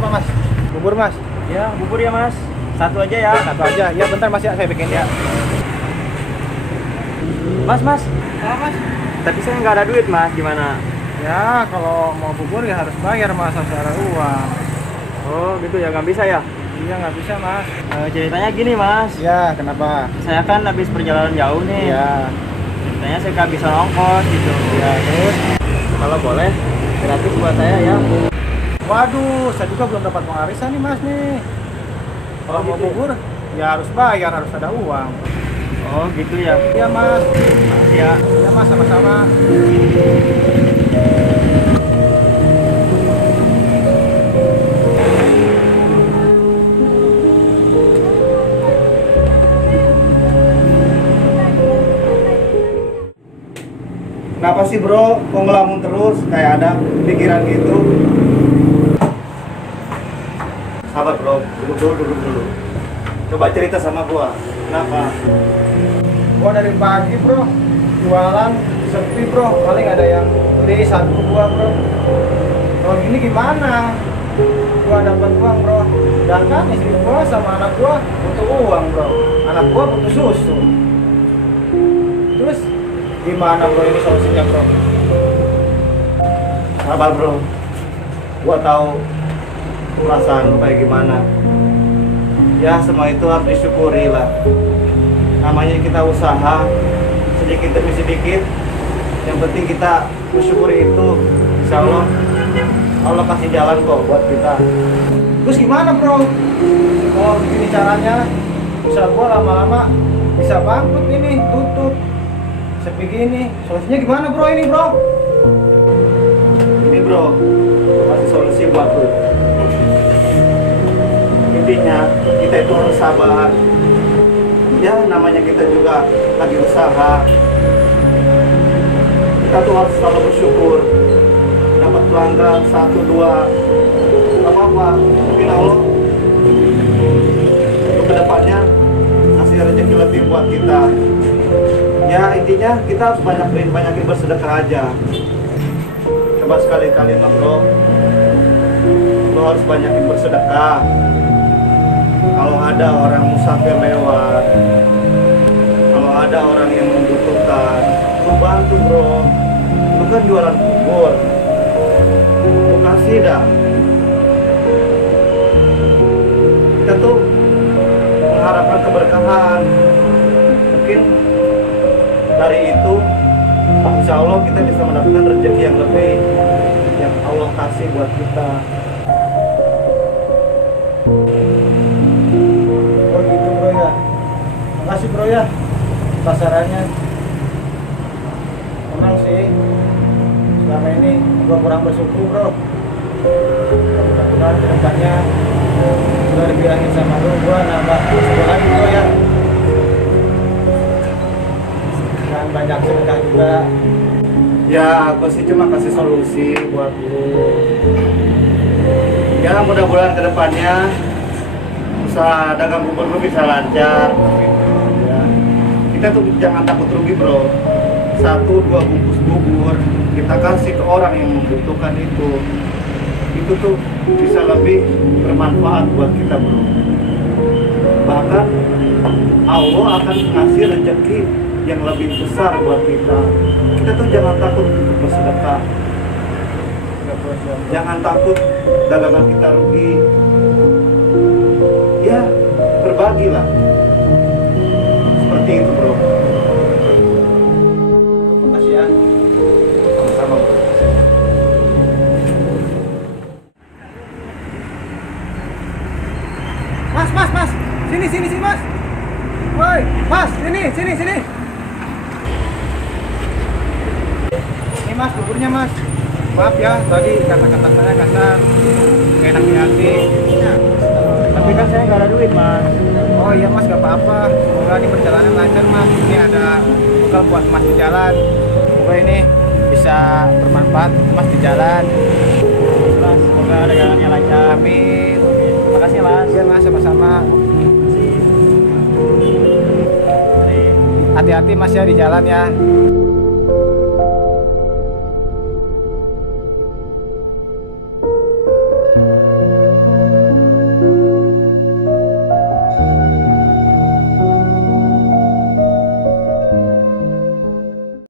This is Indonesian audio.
apa mas? Bubur mas? Ya, bubur ya mas. Satu aja ya. Satu aja. Ya bentar mas ya, saya bikin ya. Mas. Mas? Tapi saya nggak ada duit mas, gimana? Ya kalau mau bubur ya harus bayar mas, harus ada uang. Oh gitu ya, nggak bisa ya? Iya nggak bisa mas. Ceritanya gini mas. Ya kenapa? Saya kan habis perjalanan jauh nih. Ya. Ceritanya saya kehabisan ongkos gitu. Ya terus? Kalau boleh, gratis buat saya ya. Waduh, saya juga belum dapat pengarisan nih mas nih. Kalau mau gitu. bubur, ya harus bayar, harus ada uang. Oh gitu ya. Iya mas. Ya. Iya mas, sama-sama. Kenapa sih bro, kok ngelamun terus kayak ada pikiran gitu? Sabar bro, duduk dulu. Coba cerita sama gua, kenapa? Gua dari pagi bro, jualan sepi bro, paling ada yang beli satu dua bro. Kalau gini gimana? Gua dapat uang bro, sedangkan istri gua sama anak gua butuh uang bro. Anak gua butuh susu. Terus gimana bro ini solusinya bro? Sabar bro, gua tahu perasaan lu kayak gimana. Ya semua itu harus disyukuri lah. Namanya kita usaha sedikit demi sedikit. Yang penting kita bersyukuri itu. Insya Allah kasih jalan kok buat kita. Terus gimana bro? Kalau begini caranya, usaha gua lama-lama bisa bangkrut ini, tutup. Sepi gini, solusinya gimana bro ini bro? Ini bro, kasih solusi buat lu. Intinya kita itu harus sabar. Ya namanya kita juga lagi usaha. Kita tuh harus selalu bersyukur. Dapat pelanggan 1, 2, gak apa-apa. Mungkin Allah untuk kedepannya kasih rezeki lebih buat kita. Ya intinya kita harus banyakin bersedekah aja. Coba sekali-kali bro, lo harus banyakin bersedekah. Kalau ada orang musafir lewat, kalau ada orang yang membutuhkan, lo bantu bro. Lo kan jualan bubur, lo kasih dah. Kita tuh mengharapkan keberkahan. Mungkin dari itu insya Allah kita bisa mendapatkan rezeki yang lebih yang Allah kasih buat kita. Oh gitu bro ya. Makasih bro ya sasarannya. Memang sih selama ini gua kurang bersyukur bro. Mudah-mudahan kedepannya gua dibilangin sama lu, gua nambah bersyukur lagi bro ya. Dan banyak sedekah juga. Ya, gue sih cuma kasih solusi buat lu. Ya, mudah-mudahan kedepannya usaha dagang bubur lu bisa lancar. Ya. Kita tuh jangan takut rugi bro. 1, 2 bungkus bubur kita kasih ke orang yang membutuhkan itu tuh bisa lebih bermanfaat buat kita bro. Bahkan Allah akan ngasih rezeki yang lebih besar buat kita. Kita tuh jangan takut untuk bersedekah. Jangan takut dagangan kita rugi. Ya, berbagilah. Seperti itu, bro. Makasih ya. Sama-sama, bro. Mas. Sini mas. Woi, mas, sini. Ini mas, buburnya mas. Maaf ya, tadi kata-kata saya kasar, gak enak di hati. Tapi kan saya nggak ada duit mas. Oh iya mas, gak apa-apa. Semoga ini perjalanan lancar mas. Ini ada bekal buat mas di jalan. Semoga ini bisa bermanfaat mas di jalan. Mas, semoga dagangannya lancar. Amin. Makasih mas. Iya mas, sama-sama. Hati-hati mas ya di jalan ya.